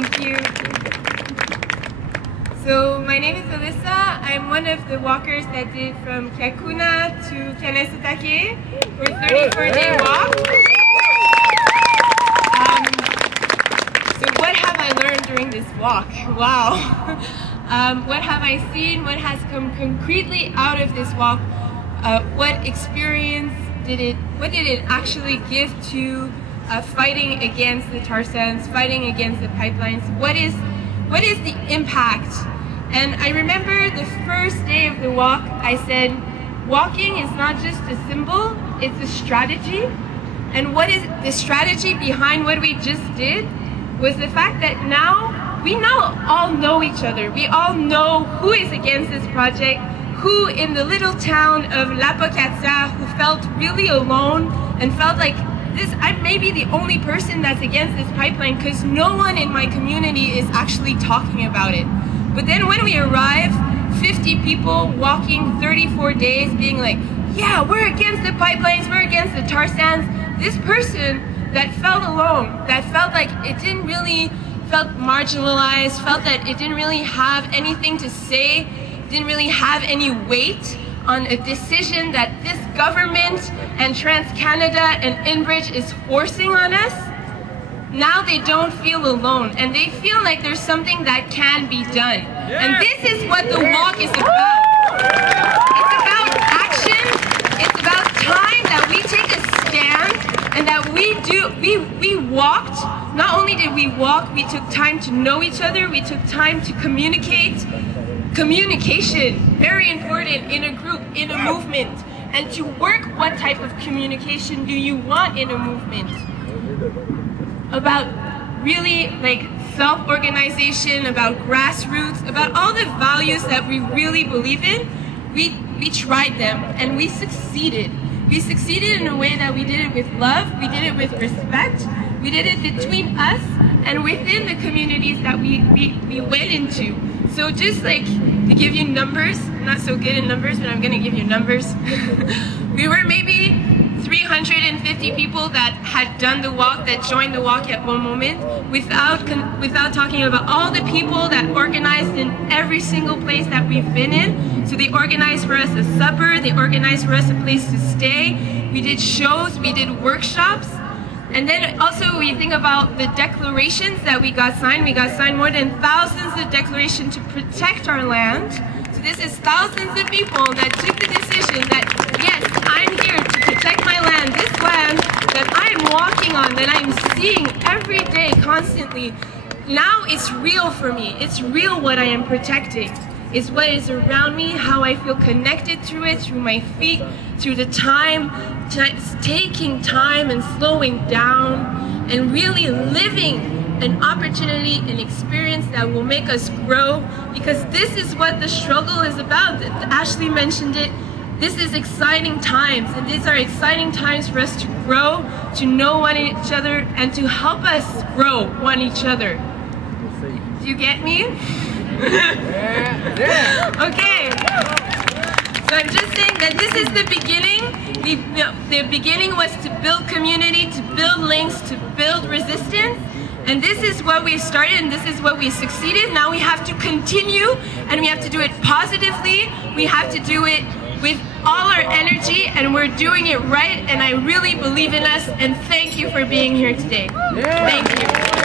Thank you. So my name is Alyssa. I'm one of the walkers that did from Kyakuna to Kanesatake for a 34-day walk. So what have I learned during this walk? Wow. What have I seen? What has come concretely out of this walk? What experience what did it actually give to fighting against the tar sands, fighting against the pipelines? What is the impact? And I remember the first day of the walk, I said, walking is not just a symbol, it's a strategy. And what is the strategy behind what we just did was the fact that now we all know each other. We all know who is against this project, who in the little town of La Pocatza, who felt really alone and felt like I may be the only person that's against this pipeline because no one in my community is actually talking about it. But then when we arrive, 50 people walking 34 days being like, yeah, we're against the pipelines, we're against the tar sands. This person that felt alone, that felt like it didn't really, felt marginalized, felt that it didn't really have anything to say, didn't really have any weight on a decision that this government and TransCanada and Enbridge is forcing on us. Now they don't feel alone and they feel like there's something that can be done. And this is what the walk is about. It's about action, it's about time that we take a stand and that we walked. Not only did we walk, we took time to know each other, we took time to communicate. Communication, very important in a group, in a movement. And to work, what type of communication do you want in a movement? About really like self-organization, about grassroots, about all the values that we really believe in. We tried them and we succeeded. We succeeded in a way that we did it with love, we did it with respect, we did it between us and within the communities that we went into. So just like to give you numbers, I'm not so good in numbers, but I'm going to give you numbers. We were maybe 350 people that had done the walk, that joined the walk at one moment, without talking about all the people that organized in every single place that we've been in. So they organized for us a supper, they organized for us a place to stay. We did shows, we did workshops. And then also we think about the declarations that we got signed. We got signed more than thousands of declarations to protect our land. So this is thousands of people that took the decision that, yes, I'm here to protect my land, this land that I am walking on, that I'm seeing every day constantly. Now it's real for me. It's real what I am protecting. It's what is around me, how I feel connected to it, through my feet, through the time, taking time and slowing down and really living an opportunity, an experience that will make us grow, because this is what the struggle is about. Ashley mentioned it. This is exciting times, and these are exciting times for us to grow, to know one each other, and to help us grow one each other. Do you get me? Okay. So I'm just saying that this is the beginning. The beginning was to build community, to build links, to build resistance. And this is what we started and this is what we succeeded. Now we have to continue and we have to do it positively. We have to do it with all our energy and we're doing it right. And I really believe in us and thank you for being here today. Thank you.